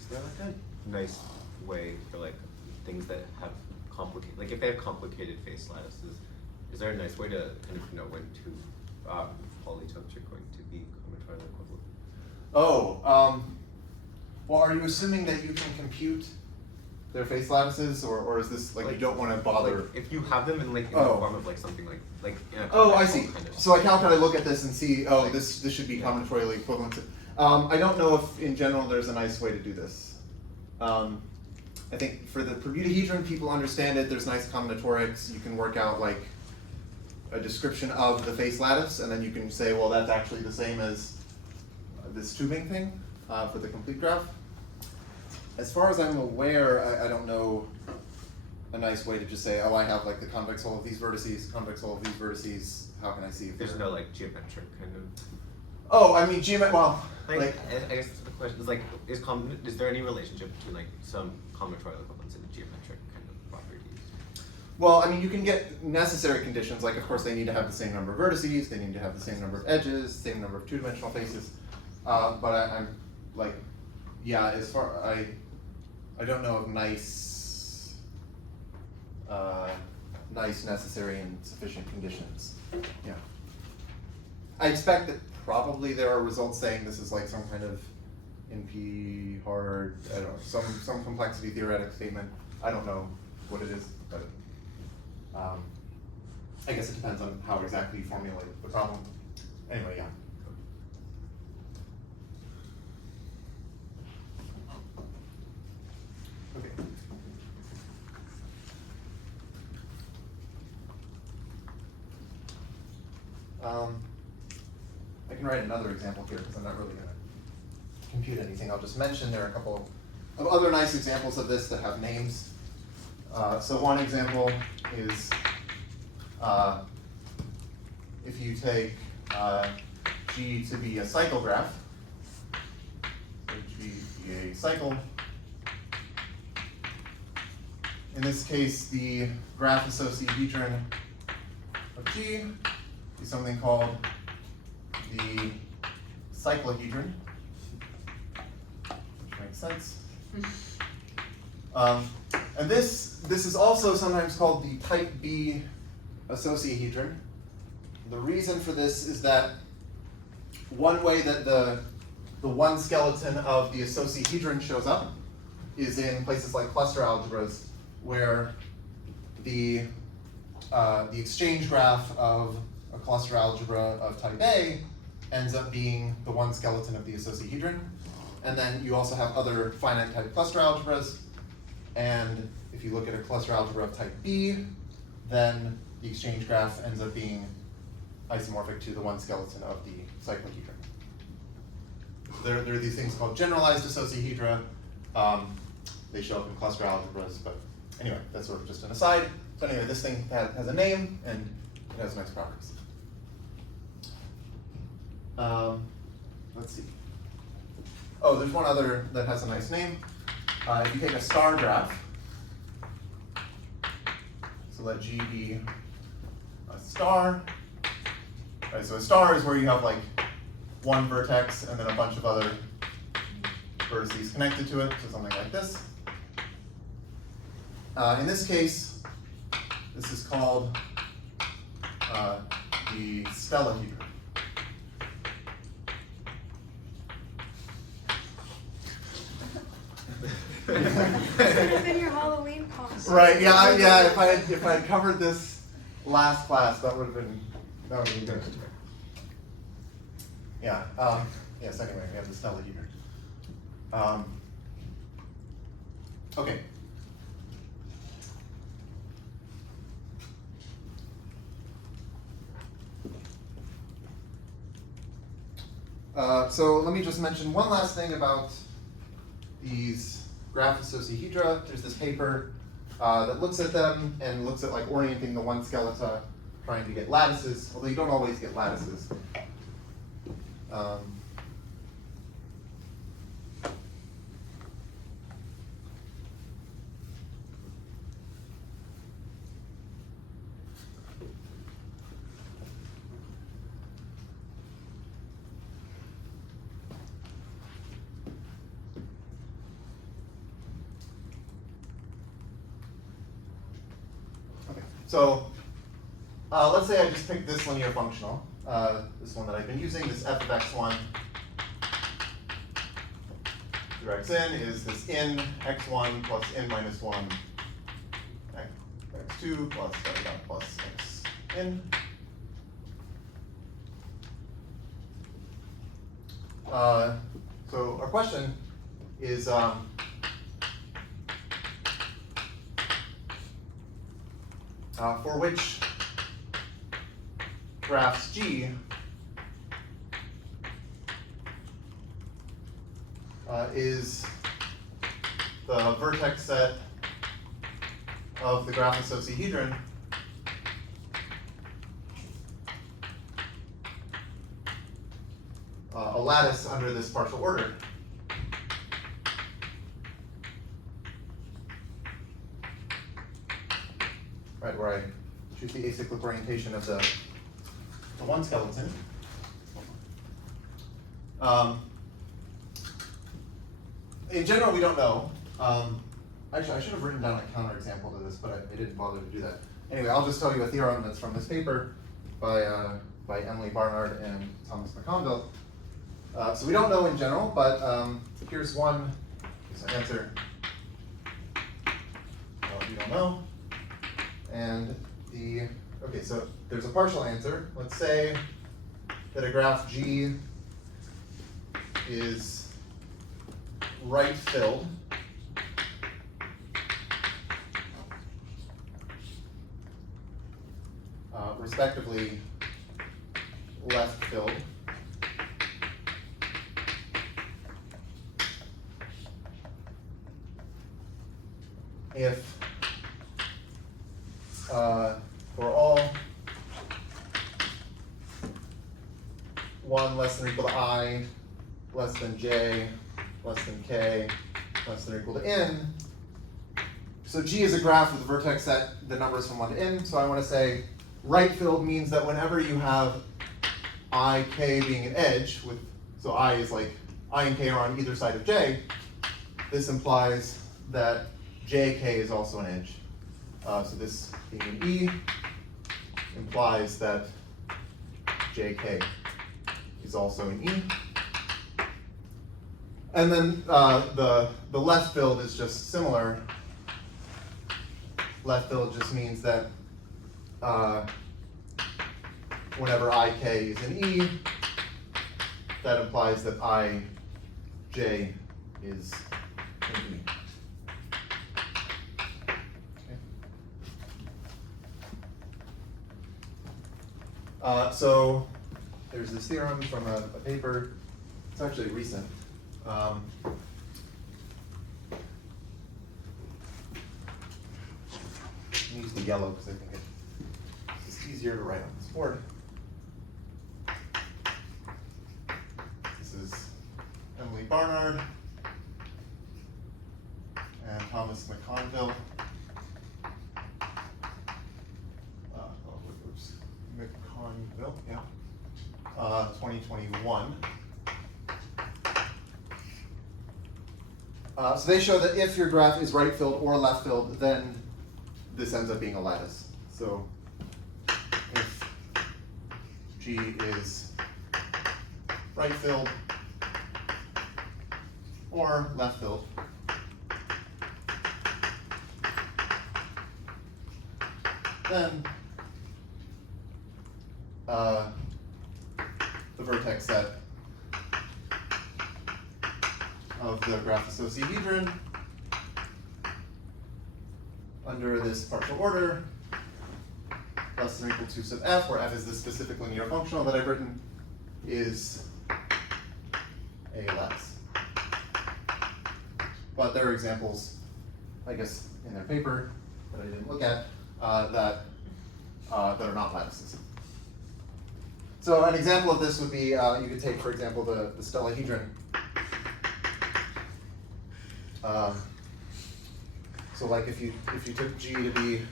Is there like a nice way for like things that have complicated, like if they have complicated face lattices, is there a nice way to kind of know when two polytopes are going to be combinatorially equivalent? Oh, well, are you assuming that you can compute their face lattices, or is this like you don't want to bother? Like if you have them in like in the form of like something like in a Oh, I convex see. hull kind of. So like how can I look at this and see, oh, this should be combinatorially equivalent to, I don't know if in general there's a nice way to do this. I think for the permutahedron, people understand it, there's nice combinatorics, you can work out like a description of the face lattice, and then you can say, well, that's actually the same as this tubing thing for the complete graph. As far as I'm aware, I don't know a nice way to just say, oh, I have like the convex hull of these vertices, convex hull of these vertices. How can I see if There's they're- no like geometric kind of. Oh, I mean, well, Like, I guess the question is like, is there any relationship between like some combinatorial equivalence and geometric kind of properties? well, I mean, you can get necessary conditions, like of course they need to have the same number of vertices, they need to have the same number of edges, same number of two-dimensional faces. But I'm like, yeah, as far I don't know of nice nice, necessary, and sufficient conditions. Yeah. I expect that probably there are results saying this is like some kind of NP hard, I don't know, some complexity theoretic statement. I don't know what it is, but I guess it depends on how exactly you formulate the problem. Anyway, yeah. Okay. I can write another example here because I'm not really going to compute anything. I'll just mention there are a couple of other nice examples of this that have names. So one example is if you take G to be a cycle graph, so G be a cycle. In this case, the graph associahedron of G is something called the cyclohedron, which makes sense. And this is also sometimes called the type B associahedron. The reason for this is that one way that the one skeleton of the associahedron shows up is in places like cluster algebras, where the exchange graph of a cluster algebra of type A ends up being the one skeleton of the associahedron. And then you also have other finite type cluster algebras. And if you look at a cluster algebra of type B, then the exchange graph ends up being isomorphic to the one skeleton of the cyclohedron. There are these things called generalized associahedra. They show up in cluster algebras, but anyway, that's sort of just an aside. So anyway, this thing has a name and it has nice properties. Let's see. Oh, there's one other that has a nice name. If you take a star graph, so let G be a star. Right, so a star is where you have like one vertex and then a bunch of other vertices connected to it, so something like this. In this case, this is called the stellahedron. Could have been your Halloween costume. Right? Yeah. Yeah. If I had covered this last class, that would have been good. Yeah. Yes. Anyway, we have the stellahedron. Okay. So let me just mention one last thing about these graph associahedra. There's this paper that looks at them and looks at like orienting the one skeleton, trying to get lattices, although you don't always get lattices. So let's say I just pick this linear functional, this one that I've been using, this f of x1 through xn is this in x1 plus n minus 1 x2 plus plus xn. So our question is for which graphs G is the vertex set of the graph associahedron a lattice under this partial order. Right, where I choose the acyclic orientation of the one skeleton. In general, we don't know. actually, I should have written down a counterexample to this, but I didn't bother to do that. Anyway, I'll just tell you a theorem that's from this paper by Emily Barnard and Thomas McConville. So we don't know in general, but here's an answer. Well, you don't know. And okay, so there's a partial answer. Let's say that a graph G is right-filled. Respectively, left-filled. If for all 1 less than or equal to I, less than j, less than k, less than or equal to n. So G is a graph with a vertex set, the numbers from 1 to n. So I want to say right-filled means that whenever you have I, k being an edge, so I is like, I and k are on either side of j, this implies that jk is also an edge. So this being an E implies that jk is also an E. And then the left-filled is just similar. Left-filled just means that whenever ik is an E, that implies that ij is an E. So there's this theorem from a paper. It's actually recent. I'm use the yellow because I think it's just easier to write on this board. This is Emily Barnard and Thomas McConville. Oops, McConville, yeah. 2021. So they show that if your graph is right-filled or left-filled, then this ends up being a lattice. So if G is right-filled or left-filled, then the vertex set of the graph Associahedron under this partial order less than or equal to sub f, where f is the specific linear functional that I've written, is a lattice. But there are examples, I guess, in their paper that I didn't look at that are not lattices. So an example of this would be, you could take, for example, the stellahedron. So like if you took G to be,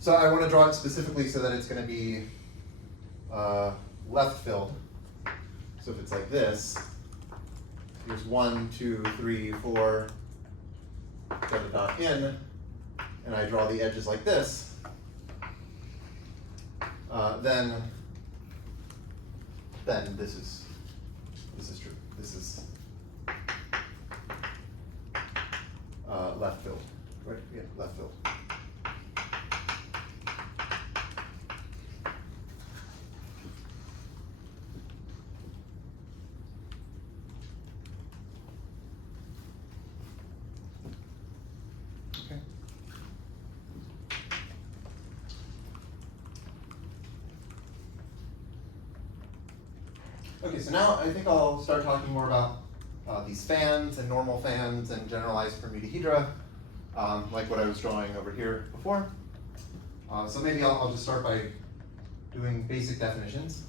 so I want to draw it specifically so that it's going to be left-filled. So if it's like this, here's 1, 2, 3, 4, n, and I draw the edges like this, then this is true. This is left-filled, right? Yeah, left-filled. Okay. Okay, so now I think I'll start talking more about these fans and normal fans and generalized permutahedra, like what I was drawing over here before. So maybe I'll just start by doing basic definitions.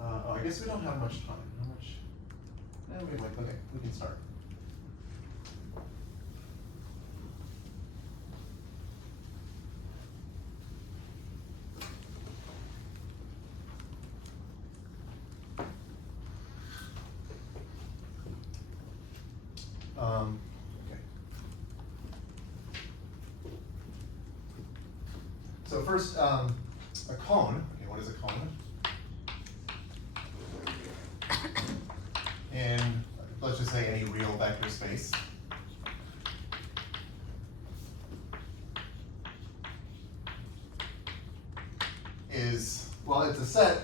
I guess we don't have much time. How much? Okay, we can start. So first, a cone. Okay, what is a cone? In, let's just say, any real vector space. Is, well, it's a set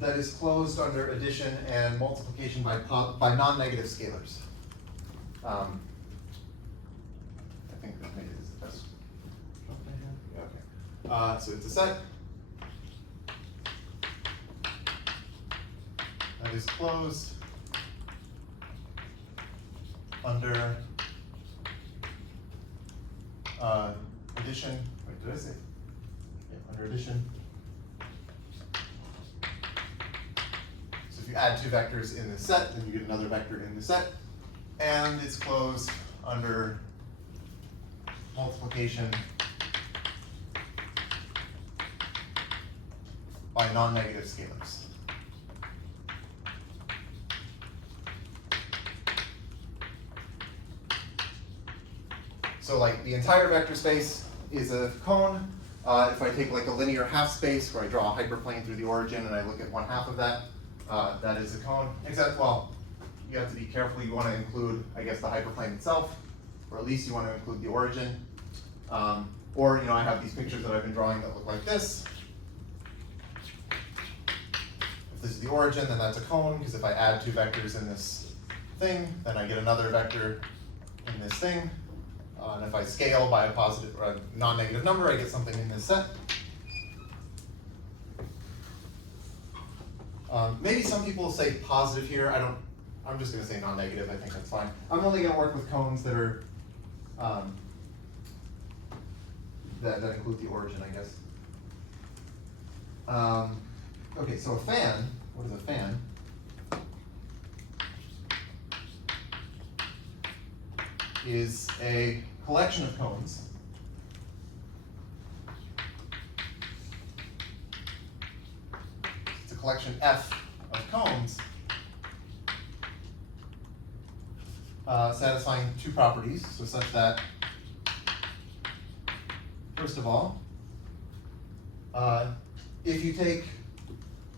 that is closed under addition and multiplication by non-negative scalars. I think that maybe is the best. Yeah, okay. So it's a set that is closed under addition. Wait, did I say? Yeah, under addition. So if you add two vectors in this set, then you get another vector in the set, and it's closed under multiplication by non-negative scalars. So like the entire vector space is a cone. If I take like a linear half space where I draw a hyperplane through the origin and I look at one half of that, that is a cone. Except, well, you have to be careful. You want to include, I guess, the hyperplane itself, or at least you want to include the origin. Or, you know, I have these pictures that I've been drawing that look like this. If this is the origin, then that's a cone, because if I add two vectors in this thing, then I get another vector in this thing. And if I scale by a positive or a non-negative number, I get something in this set. Maybe some people say positive here. I'm just going to say non-negative. I think that's fine. I'm only going to work with cones that are that include the origin, I guess. Okay, so a fan. What is a fan? Is a collection of cones it's a collection F of cones satisfying two properties, so such that first of all, if you take,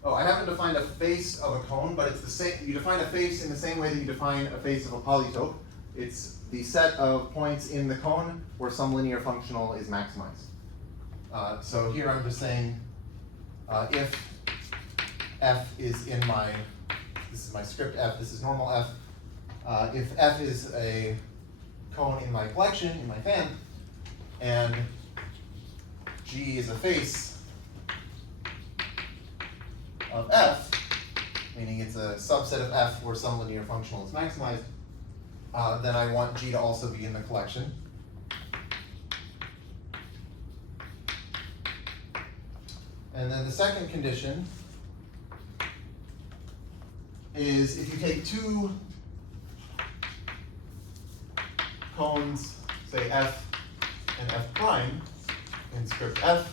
I haven't defined a face of a cone, but it's the same. You define a face in the same way that you define a face of a polytope. It's the set of points in the cone where some linear functional is maximized. So here I'm just saying if f is in my, this is my script f, this is normal f. If f is a cone in my collection, in my fan, and g is a face of f, meaning it's a subset of f where some linear functional is maximized, then I want G to also be in the collection. And then the second condition is if you take two cones, say F and F prime, in script F,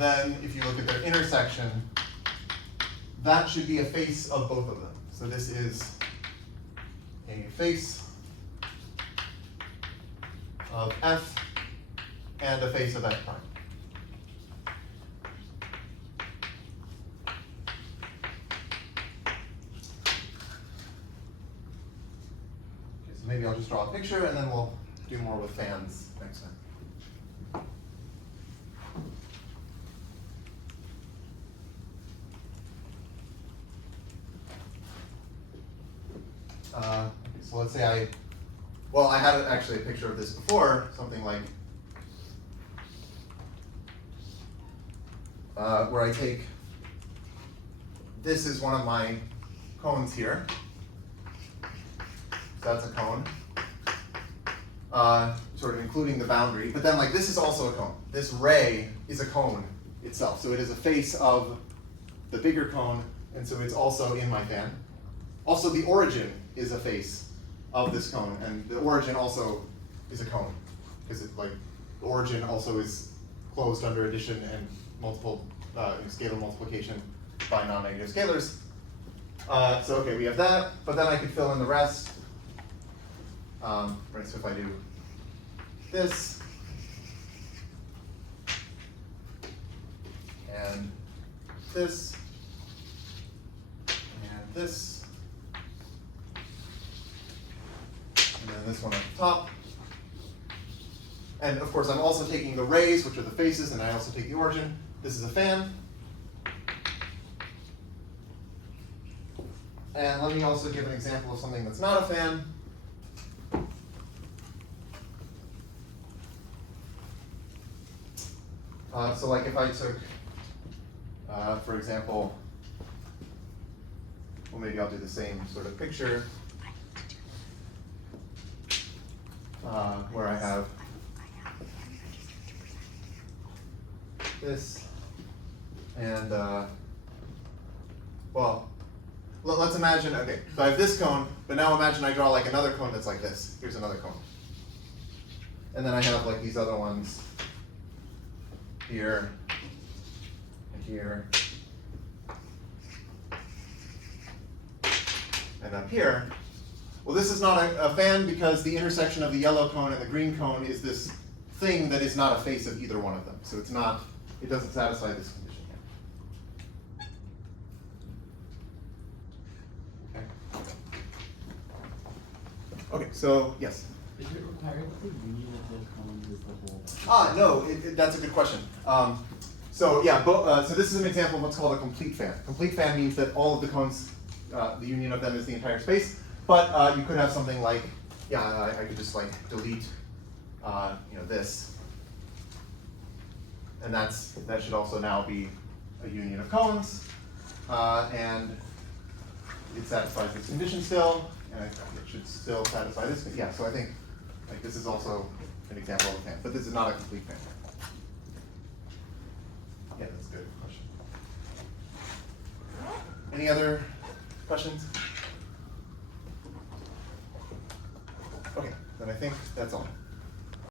then if you look at their intersection, that should be a face of both of them. So this is a face of F and a face of F prime. Okay, so maybe I'll just draw a picture and then we'll do more with fans next time. So let's say I had actually a picture of this before, something like where I take, this is one of my cones here. So that's a cone, sort of including the boundary, but then like this is also a cone. This ray is a cone itself, so it is a face of the bigger cone, and so it's also in my fan. Also, the origin is a face of this cone, and the origin also is a cone, because it's like the origin also is closed under addition and multiple scalar multiplication by non-negative scalars. So okay, we have that, but then I could fill in the rest. Right, so if I do this, and this, and this, and then this one at the top. And of course, I'm also taking the rays, which are the faces, and I also take the origin. This is a fan. And let me also give an example of something that's not a fan. So like if I took, for example, well, maybe I'll do the same sort of picture where I have this, and well, let's imagine, okay, so I have this cone, but now imagine I draw like another cone that's like this. Here's another cone. And then I have like these other ones here, and here, and up here. Well, this is not a fan because the intersection of the yellow cone and the green cone is this thing that is not a face of either one of them. So it's not, it doesn't satisfy this condition here. Okay. Okay, so yes? Is it required that the union of the cones is the whole? No, that's a good question. So yeah, so this is an example of what's called a complete fan. Complete fan means that all of the cones, the union of them is the entire space. But you could have something like, yeah, I could just like delete, this, and that should also now be a union of cones, and it satisfies this condition still, and it should still satisfy this. Yeah, so I think like this is also an example of a fan, but this is not a complete fan. Yeah, that's a good question. Any other questions? Okay, then I think that's all.